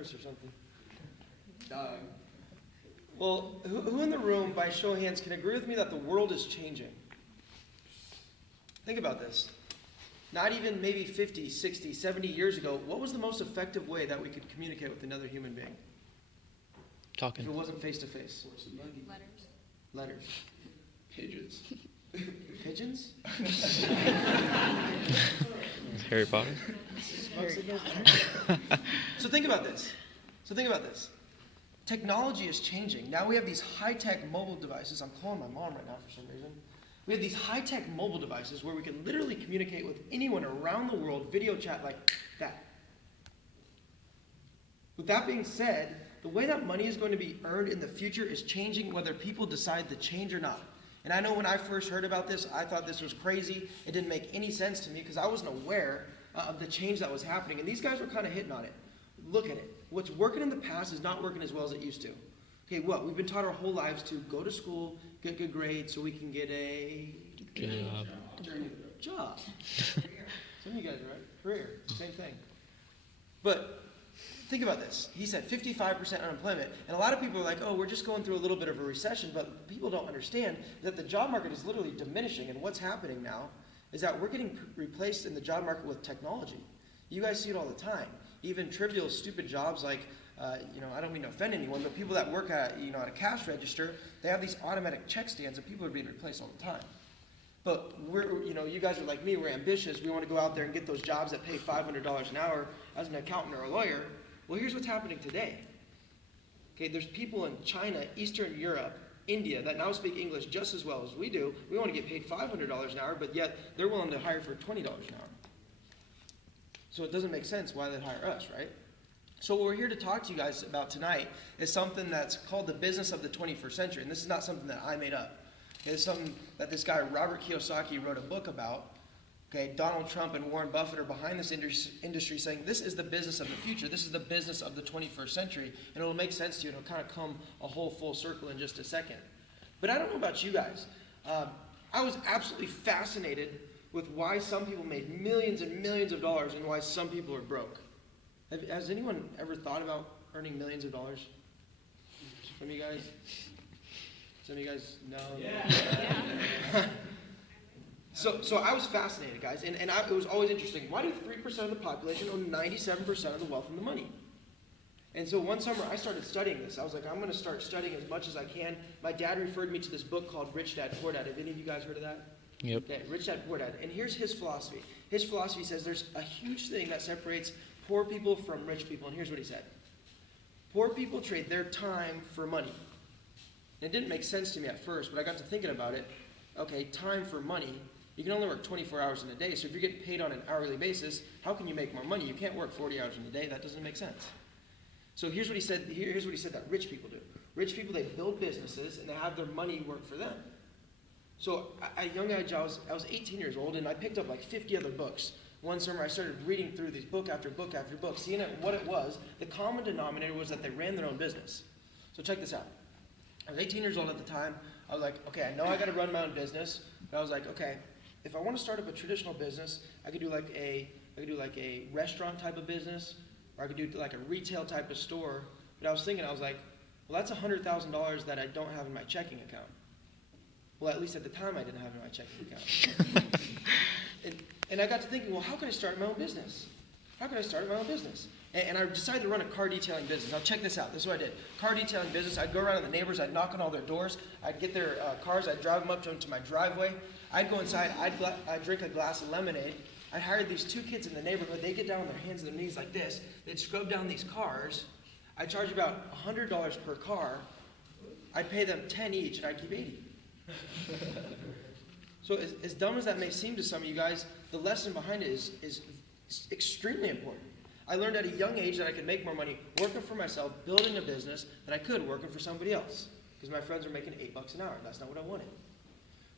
nurse or something. Well, who in the room, by show of hands, can agree with me that the world is changing? Think about this. Not even maybe 50, 60, 70 years ago, what was the most effective way that we could communicate with another human being? Talking. If it wasn't face-to-face. Letters. Pigeons. Pigeons? Harry Potter. So think about this. Technology is changing. Now we have these high-tech mobile devices. I'm calling my mom right now for some reason. We have these high-tech mobile devices where we can literally communicate with anyone around the world, video chat like that. With that being said, the way that money is going to be earned in the future is changing whether people decide to change or not. And I know when I first heard about this, I thought this was crazy. It didn't make any sense to me because I wasn't aware of the change that was happening. And these guys were kind of hitting on it. Look at it. What's working in the past is not working as well as it used to. Okay, what? We've been taught our whole lives to go to school, get good grades so we can get a job. Some of you guys are right. Career, same thing. But think about this. He said 55% unemployment. And a lot of people are like, oh, we're just going through a little bit of a recession. But people don't understand that the job market is literally diminishing. And what's happening now is that we're getting replaced in the job market with technology. You guys see it all the time. Even trivial, stupid jobs like, I don't mean to offend anyone, but people that work at, at a cash register, they have these automatic check stands and people are being replaced all the time. But you guys are like me, we're ambitious. We want to go out there and get those jobs that pay $500 an hour as an accountant or a lawyer. Well, here's what's happening today. Okay, there's people in China, Eastern Europe, India that now speak English just as well as we do. We want to get paid $500 an hour, but yet they're willing to hire for $20 an hour. So it doesn't make sense why they'd hire us, right? So what we're here to talk to you guys about tonight is something that's called the business of the 21st century. And this is not something that I made up. It's something that this guy, Robert Kiyosaki, wrote a book about. Okay, Donald Trump and Warren Buffett are behind this industry saying this is the business of the future. This is the business of the 21st century. And it'll make sense to you. It'll kind of come a whole full circle in just a second. But I don't know about you guys. I was absolutely fascinated with why some people made millions and millions of dollars and why some people are broke. Has anyone ever thought about earning millions of dollars? Some of you guys? Some of you guys know? Yeah. So I was fascinated, guys, and it was always interesting. Why do 3% of the population own 97% of the wealth and the money? And so one summer I started studying this. I was like, I'm going to start studying as much as I can. My dad referred me to this book called Rich Dad, Poor Dad. Have any of you guys heard of that? Yep. Okay, Rich Dad, Poor Dad. And here's his philosophy. His philosophy says there's a huge thing that separates poor people from rich people. And here's what he said. Poor people trade their time for money. And it didn't make sense to me at first, but I got to thinking about it. Okay, time for money. You can only work 24 hours in a day. So if you're getting paid on an hourly basis, how can you make more money? You can't work 40 hours in a day. That doesn't make sense. So here's what he said. Here's what he said that rich people do. Rich people, they build businesses and they have their money work for them. So at a young age, I was 18 years old, and I picked up like 50 other books. One summer, I started reading through these book after book after book, seeing what it was. The common denominator was that they ran their own business. So check this out. I was 18 years old at the time. I was like, okay, I know I got to run my own business, but I was like, okay, if I want to start up a traditional business, I could do like a restaurant type of business, or I could do like a retail type of store. But I was thinking, I was like, well, that's $100,000 that I don't have in my checking account. Well, at least at the time, I didn't have it in my checking account. and I got to thinking, well, how can I start my own business? How can I start my own business? And I decided to run a car detailing business. Now, check this out. This is what I did. Car detailing business. I'd go around to the neighbors. I'd knock on all their doors. I'd get their cars. I'd drive them up to my driveway. I'd go inside. I'd drink a glass of lemonade. I hired these two kids in the neighborhood. They'd get down on their hands and their knees like this. They'd scrub down these cars. I'd charge about $100 per car. I'd pay them 10 each, and I'd keep 80. So as dumb as that may seem to some of you guys, the lesson behind it is extremely important. I learned at a young age that I could make more money working for myself, building a business, than I could working for somebody else. Because my friends were making $8 an hour. That's not what I wanted.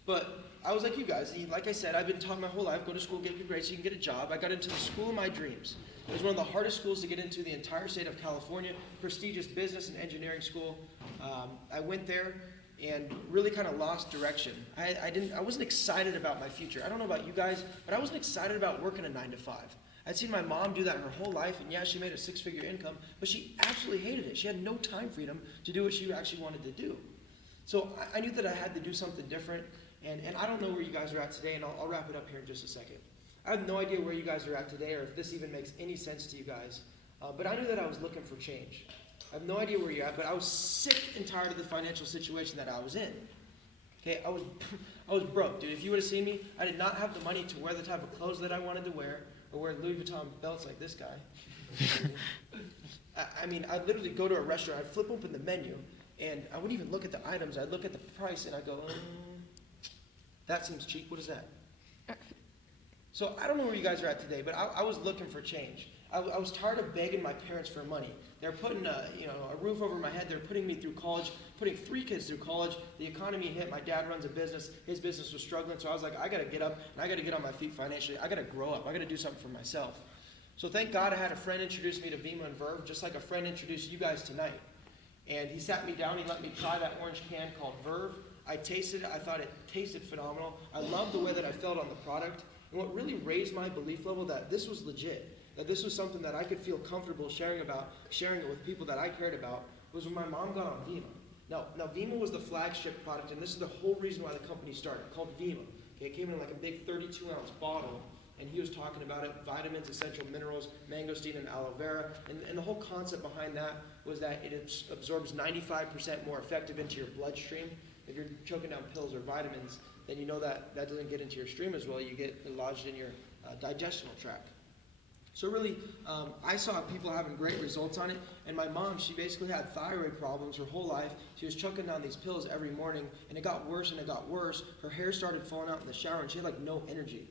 But I was like you guys. Like I said, I've been taught my whole life, go to school, get good grades so you can get a job. I got into the school of my dreams. It was one of the hardest schools to get into the entire state of California, prestigious business and engineering school. I went there and really kind of lost direction. I wasn't excited about my future. I don't know about you guys, but I wasn't excited about working a 9 to 5. I'd seen my mom do that her whole life, and yeah, she made a 6-figure income, but she absolutely hated it. She had no time freedom to do what she actually wanted to do. So I knew that I had to do something different, and I don't know where you guys are at today, and I'll wrap it up here in just a second. I have no idea where you guys are at today, or if this even makes any sense to you guys, but I knew that I was looking for change. I have no idea where you're at, but I was sick and tired of the financial situation that I was in. Okay, I was broke, dude. If you would have seen me, I did not have the money to wear the type of clothes that I wanted to wear, or wear Louis Vuitton belts like this guy. I mean, I'd literally go to a restaurant, I'd flip open the menu, and I wouldn't even look at the items. I'd look at the price, and I'd go, that seems cheap. What is that? So I don't know where you guys are at today, but I was looking for change. I was tired of begging my parents for money. They're putting a roof over my head. They're putting me through college, putting 3 kids through college. The economy hit. My dad runs a business. His business was struggling. So I was like, I got to get up, and I got to get on my feet financially. I got to grow up. I got to do something for myself. So thank God I had a friend introduce me to Wenig and Verve, just like a friend introduced you guys tonight. And he sat me down. He let me try that orange can called Verve. I tasted it. I thought it tasted phenomenal. I loved the way that I felt on the product. And what really raised my belief level that this was legit, that this was something that I could feel comfortable sharing it with people that I cared about, was when my mom got on Wenig. Now Wenig was the flagship product, and this is the whole reason why the company started, called Wenig. Okay, it came in like a big 32-ounce bottle, and he was talking about it, vitamins, essential minerals, mangosteen, and aloe vera. And the whole concept behind that was that it absorbs 95% more effective into your bloodstream. If you're choking down pills or vitamins, then you know that doesn't get into your stream as well. You get lodged in your digestional tract. So really, I saw people having great results on it. And my mom, she basically had thyroid problems her whole life. She was chucking down these pills every morning, and it got worse and it got worse. Her hair started falling out in the shower, and she had like no energy.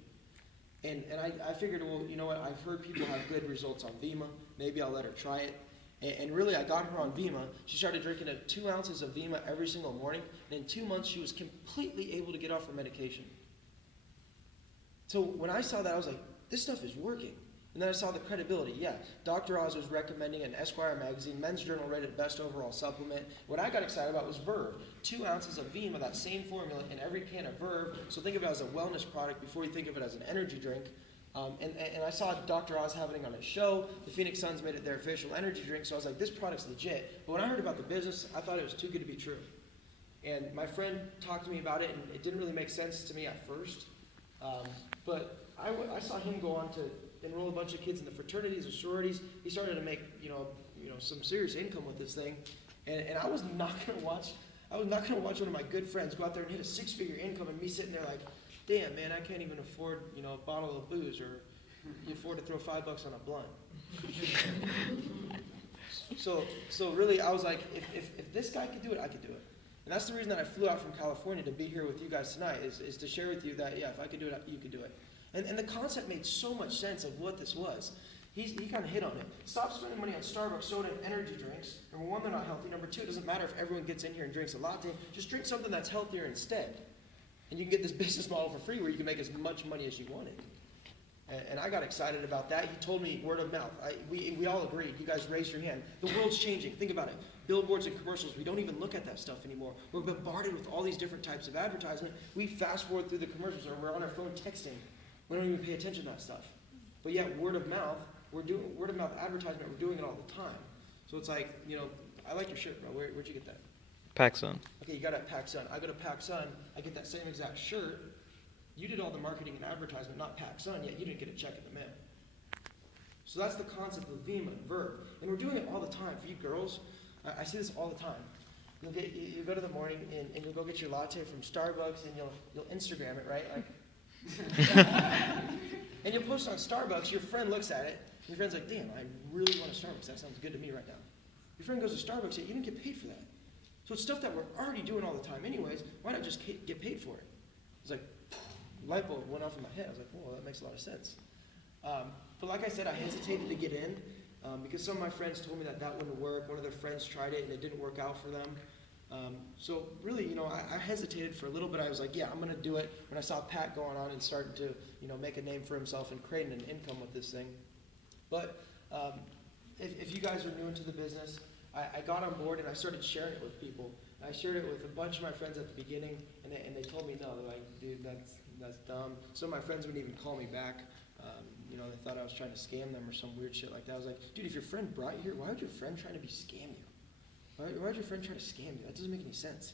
And I figured, well, you know what? I've heard people have good results on Wenig. Maybe I'll let her try it. And really, I got her on Wenig. She started drinking 2 ounces of Wenig every single morning. And in 2 months, she was completely able to get off her medication. So when I saw that, I was like, this stuff is working. And then I saw the credibility. Yeah, Dr. Oz was recommending an Esquire magazine, Men's Journal rated best overall supplement. What I got excited about was Verve. 2 ounces of Wenig, that same formula in every can of Verve. So think of it as a wellness product before you think of it as an energy drink. And I saw Dr. Oz having it on his show. The Phoenix Suns made it their official energy drink. So I was like, this product's legit. But when I heard about the business, I thought it was too good to be true. And my friend talked to me about it, and it didn't really make sense to me at first. But I saw him go on to enroll a bunch of kids in the fraternities or sororities. He started to make some serious income with this thing, and I was not going to watch. I was not going to watch one of my good friends go out there and hit a 6-figure income, and me sitting there like, damn man, I can't even afford a bottle of booze, or afford to throw $5 on a blunt. So really, I was like, if this guy could do it, I could do it. And that's the reason that I flew out from California to be here with you guys tonight, is to share with you that, yeah, if I could do it, you could do it. And the concept made so much sense of what this was. He kind of hit on it. Stop spending money on Starbucks soda and energy drinks. Number 1, they're not healthy. Number 2, it doesn't matter if everyone gets in here and drinks a latte. Just drink something that's healthier instead. And you can get this business model for free where you can make as much money as you wanted. And I got excited about that. He told me word of mouth. We all agreed. You guys raised your hand. The world's changing. Think about it. Billboards and commercials, we don't even look at that stuff anymore. We're bombarded with all these different types of advertisement. We fast forward through the commercials, or we're on our phone texting. We don't even pay attention to that stuff. But yet, word of mouth, we're doing word of mouth advertisement. We're doing it all the time. So it's like, I like your shirt, bro. Where'd you get that? PacSun. Okay, you got it at PacSun. I go to PacSun. I get that same exact shirt. You did all the marketing and advertisement, not PacSun, yet you didn't get a check in the mail. So that's the concept of Wenig and Verve. And we're doing it all the time. For you girls, I see this all the time. You go to the morning and you'll go get your latte from Starbucks, and you'll Instagram it, right? And you'll post on Starbucks. Your friend looks at it. And your friend's like, damn, I really want a Starbucks. That sounds good to me right now. Your friend goes to Starbucks, yet you didn't get paid for that. So it's stuff that we're already doing all the time anyways. Why not just get paid for it? It's like, light bulb went off in my head. I was like, whoa, that makes a lot of sense. But like I said, I hesitated to get in because some of my friends told me that wouldn't work. One of their friends tried it and it didn't work out for them. So really, I hesitated for a little bit. I was like, yeah, I'm going to do it. When I saw Pat going on and starting to, make a name for himself and creating an income with this thing. But if you guys are new into the business, I got on board and I started sharing it with people. I shared it with a bunch of my friends at the beginning, and they told me no. They're like, dude, that's dumb. Some of my friends wouldn't even call me back. you know, they thought I was trying to scam them or some weird shit like that. I was like, dude, if your friend brought you here, why would your friend try to scam you? Why would your friend try to scam you? That doesn't make any sense.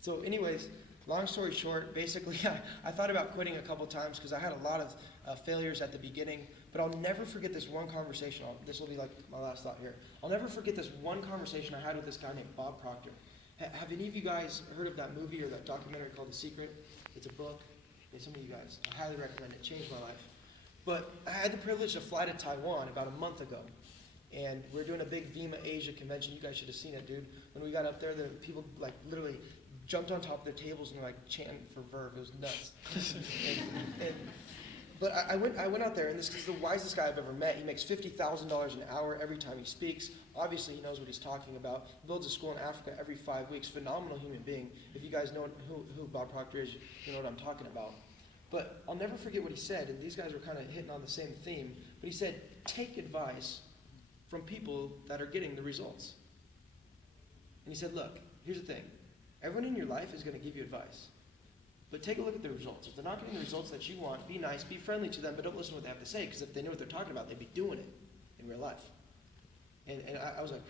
So anyways, long story short, basically I thought about quitting a couple times because I had a lot of failures at the beginning, but I'll never forget this one conversation. This will be like my last thought here. I'll never forget this one conversation I had with this guy named Bob Proctor. Have any of you guys heard of that movie or that documentary called The Secret? It's a book. Some of you guys, I highly recommend it. It changed my life. But I had the privilege to fly to Taiwan about a month ago. And we were doing a big VEMA Asia convention. You guys should have seen it, dude. When we got up there, the people like literally jumped on top of their tables and were like chanting for verb. It was nuts. But I went out there, and this is the wisest guy I've ever met. He makes $50,000 an hour every time he speaks. Obviously, he knows what he's talking about. He builds a school in Africa every 5 weeks. Phenomenal human being. If you guys know who Bob Proctor is, you know what I'm talking about. But I'll never forget what he said, and these guys were kind of hitting on the same theme. But he said, take advice from people that are getting the results. And he said, look, here's the thing. Everyone in your life is going to give you advice. But take a look at the results. If they're not getting the results that you want, be nice, be friendly to them, but don't listen to what they have to say, because if they knew what they're talking about, they'd be doing it in real life. And I was like,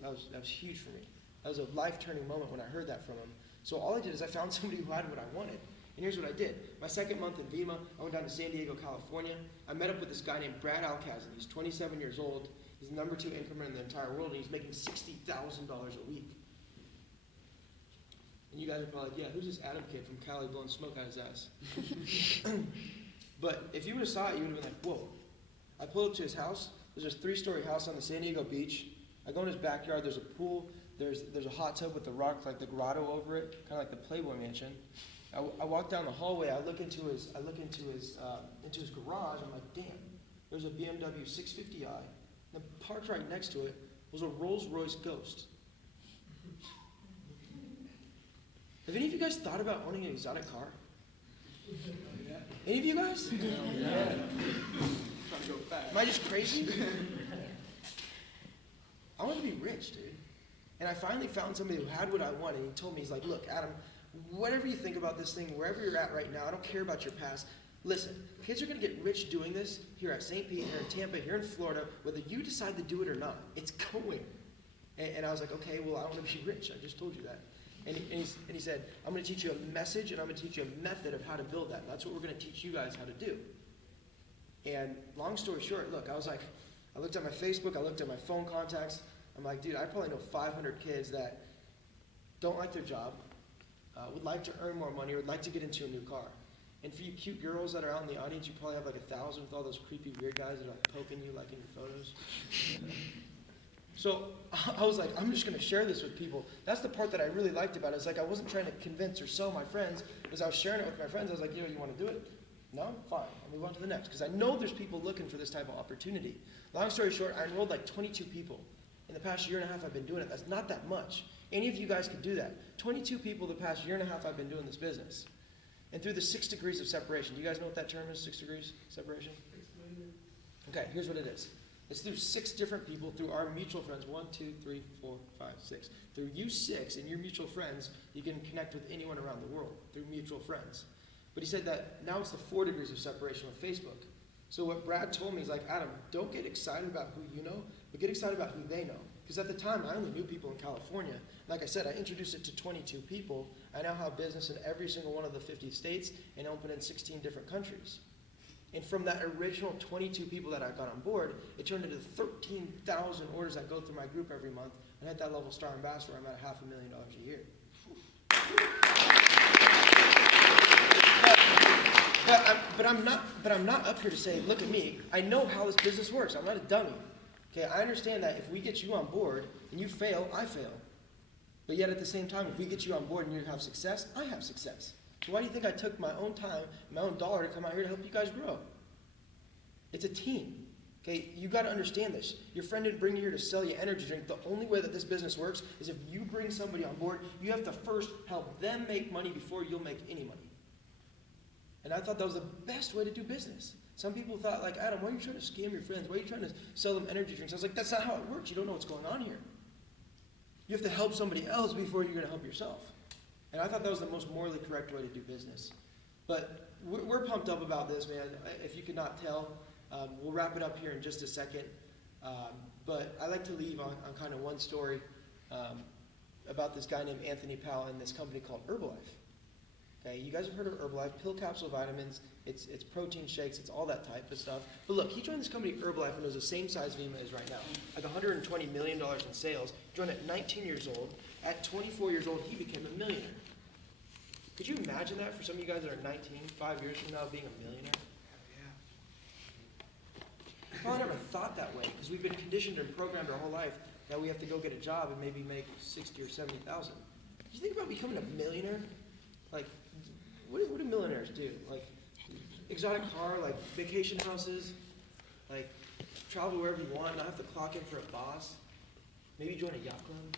that was huge for me. That was a life-turning moment when I heard that from him. So all I did is I found somebody who had what I wanted. And here's what I did. My second month in VEMA, I went down to San Diego, California. I met up with this guy named Brad Alcazan. He's 27 years old. He's the number 2 incomer in the entire world, and he's making $60,000 a week. And you guys are probably like, yeah, who's this Adam kid from Cali blowing smoke out his ass? But if you would have saw it, you would have been like, whoa. I pulled up to his house. There's a 3-story house on the San Diego beach. I go in his backyard. There's a pool. There's a hot tub with the rock, like the grotto over it, kind of like the Playboy Mansion. I walk down the hallway. I look into his garage. I'm like, damn. There's a BMW 650i. And parked right next to it was a Rolls-Royce Ghost. Have any of you guys thought about owning an exotic car? Any of you guys? Yeah. Am I just crazy? I want to be rich, dude. And I finally found somebody who had what I wanted. And he told me, he's like, look, Adam, whatever you think about this thing, wherever you're at right now, I don't care about your past. Listen, kids are going to get rich doing this here at St. Pete, here in Tampa, here in Florida, whether you decide to do it or not. It's going. And I was like, okay, well, I want to be rich. I just told you that. And he said, I'm going to teach you a message, and I'm going to teach you a method of how to build that. And that's what we're going to teach you guys how to do. And long story short, look, I was like, I looked at my Facebook, I looked at my phone contacts. I'm like, dude, I probably know 500 kids that don't like their job, would like to earn more money, or would like to get into a new car. And for you cute girls that are out in the audience, you probably have like 1,000 with all those creepy weird guys that are like poking you like in your photos. So I was like, I'm just going to share this with people. That's the part that I really liked about it. It's like I wasn't trying to convince or sell my friends. As I was sharing it with my friends, I was like, you want to do it? No? Fine. I'll move on to the next. Because I know there's people looking for this type of opportunity. Long story short, I enrolled like 22 people. In the past year and a half I've been doing it. That's not that much. Any of you guys could do that. 22 people the past year and a half I've been doing this business. And through the 6 degrees of separation. Do you guys know what that term is, 6 degrees separation? Okay, here's what it is. It's through 6 different people, through our mutual friends. 1, 2, 3, 4, 5, 6. Through you 6 and your mutual friends, you can connect with anyone around the world through mutual friends. But he said that now it's the 4 degrees of separation with Facebook. So what Brad told me is like, Adam, don't get excited about who you know, but get excited about who they know. Because at the time, I only knew people in California. Like I said, I introduced it to 22 people. I now have business in every single one of the 50 states and open in 16 different countries. And from that original 22 people that I got on board, it turned into 13,000 orders that go through my group every month. And at that level star ambassador, I'm at $500,000 a year. But I'm not up here to say, look at me. I know how this business works. I'm not a dummy. Okay, I understand that if we get you on board and you fail, I fail. But yet at the same time, if we get you on board and you have success, I have success. So why do you think I took my own time, my own dollar to come out here to help you guys grow? It's a team. Okay, you got to understand this. Your friend didn't bring you here to sell you energy drink. The only way that this business works is if you bring somebody on board, you have to first help them make money before you'll make any money. And I thought that was the best way to do business. Some people thought, like, Adam, why are you trying to scam your friends? Why are you trying to sell them energy drinks? I was like, that's not how it works. You don't know what's going on here. You have to help somebody else before you're going to help yourself. And I thought that was the most morally correct way to do business. But we're pumped up about this, man. If you could not tell, we'll wrap it up here in just a second. But I like to leave on kind of one story about this guy named Anthony Powell and this company called Herbalife. Okay, you guys have heard of Herbalife, pill capsule vitamins, it's protein shakes, it's all that type of stuff. But look, he joined this company Herbalife when it was the same size Vima is right now, like $120 million in sales. He joined at 19 years old. At 24 years old, he became a millionaire. Could you imagine that for some of you guys that are 19, 5 years from now, being a millionaire? Yeah. Probably never thought that way because we've been conditioned and programmed our whole life that we have to go get a job and maybe make 60 or 70,000. Did you think about becoming a millionaire? Like, what do millionaires do? Like, exotic car, like vacation houses, like travel wherever you want, not have to clock in for a boss. Maybe join a yacht club.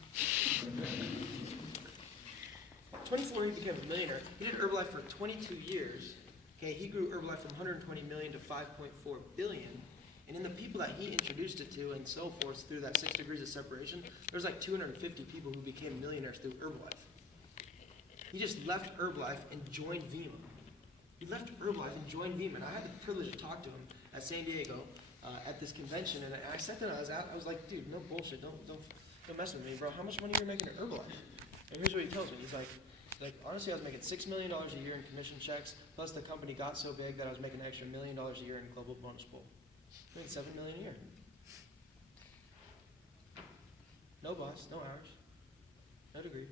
24, he became a millionaire. He did Herbalife for 22 years. Okay, he grew Herbalife from 120 million to 5.4 billion. And in the people that he introduced it to and so forth through that 6 degrees of separation, there's like 250 people who became millionaires through Herbalife. He just left Herbalife and joined Vima. He left Herbalife and joined Vima. And I had the privilege to talk to him at San Diego at this convention. And I sat there and I was like, dude, no bullshit. Don't mess with me, bro. How much money are you making at Herbalife? And here's what he tells me. He's like, honestly, I was making $6 million a year in commission checks. Plus the company got so big that I was making an extra $1 million a year in global bonus pool. I made $7 million a year. No boss, no hours, no degree.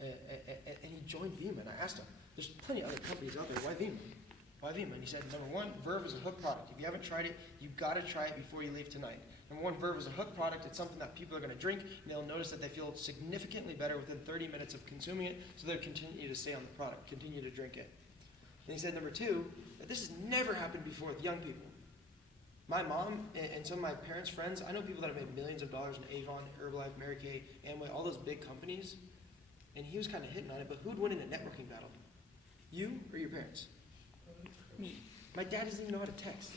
And he joined Vima, and I asked him, there's plenty of other companies out there, why Vima? Why Vima? And he said, number one, Verve is a hook product. If you haven't tried it, you've got to try it before you leave tonight. Number one, Verve is a hook product. It's something that people are going to drink, and they'll notice that they feel significantly better within 30 minutes of consuming it, so they'll continue to stay on the product, continue to drink it. And he said, number two, that this has never happened before with young people. My mom and some of my parents' friends, I know people that have made millions of dollars in Avon, Herbalife, Mary Kay, Amway, all those big companies. And he was kind of hitting on it, but who'd win in a networking battle? You or your parents? Me. My dad doesn't even know how to text.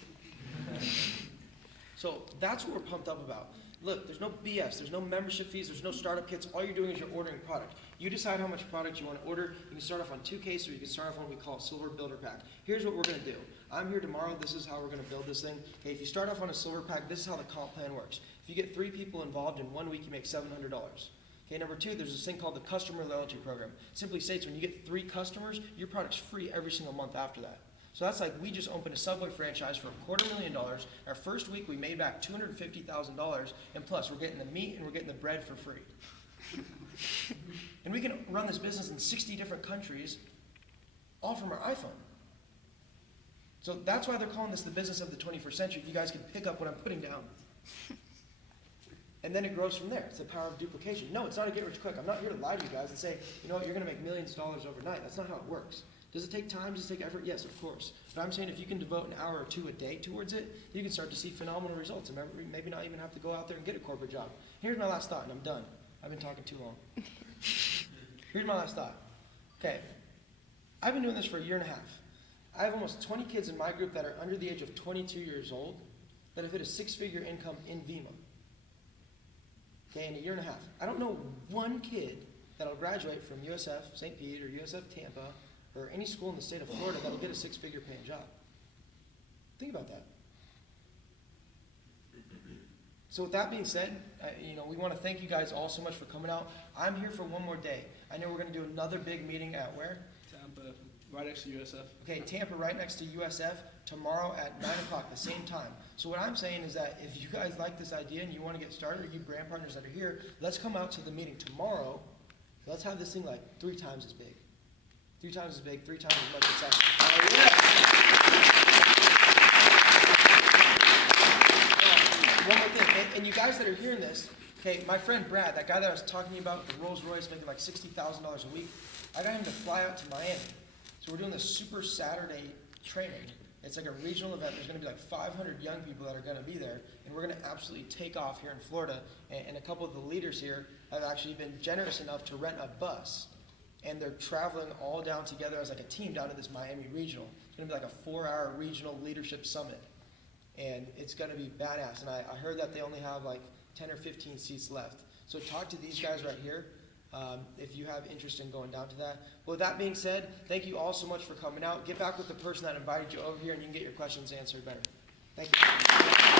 So that's what we're pumped up about. Look, there's no BS, there's no membership fees, there's no startup kits. All you're doing is you're ordering product. You decide how much product you want to order. You can start off on 2Ks or you can start off on what we call a silver builder pack. Here's what we're going to do. I'm here tomorrow. This is how we're going to build this thing. Okay, if you start off on a silver pack, this is how the comp plan works. If you get 3 people involved in 1 week, you make $700. Okay, number two, there's this thing called the customer loyalty program. Simply states when you get 3 customers, your product's free every single month after that. So that's like we just opened a Subway franchise for $250,000. Our first week we made back $250,000, and plus we're getting the meat and we're getting the bread for free. And we can run this business in 60 different countries, all from our iPhone. So that's why they're calling this the business of the 21st century. You guys can pick up what I'm putting down. And then it grows from there. It's the power of duplication. No, it's not a get rich quick. I'm not here to lie to you guys and say, you know what, you're going to make millions of dollars overnight. That's not how it works. Does it take time? Does it take effort? Yes, of course. But I'm saying if you can devote an hour or 2 a day towards it, you can start to see phenomenal results and maybe not even have to go out there and get a corporate job. Here's my last thought, and I'm done. I've been talking too long. Here's my last thought. Okay, I've been doing this for 1.5 years. I have almost 20 kids in my group that are under the age of 22 years old that have hit a 6-figure income in Vima. Okay, in 1.5 years. I don't know one kid that'll graduate from USF St. Pete or USF Tampa or any school in the state of Florida that'll get a 6-figure paying job. Think about that. So with that being said, we want to thank you guys all so much for coming out. I'm here for one more day. I know we're going to do another big meeting at where? Tampa, right next to USF. Okay, Tampa, right next to USF, tomorrow at 9 o'clock, the same time. So what I'm saying is that if you guys like this idea and you want to get started, or you brand partners that are here, let's come out to the meeting tomorrow. Let's have this thing like 3 times as big. 3 times as big, 3 times as much success. One more thing, and you guys that are hearing this, okay, my friend Brad, that guy that I was talking to you about, the Rolls Royce making like $60,000 a week, I got him to fly out to Miami. So we're doing this Super Saturday training. It's like a regional event. There's going to be like 500 young people that are going to be there, and we're going to absolutely take off here in Florida. And a couple of the leaders here have actually been generous enough to rent a bus, and they're traveling all down together as like a team down to this Miami regional. It's going to be like a 4-hour regional leadership summit. And it's going to be badass. And I heard that they only have like 10 or 15 seats left. So talk to these guys right here. if you have interest in going down to that. With that being said, thank you all so much for coming out. Get back with the person that invited you over here and you can get your questions answered better. Thank you.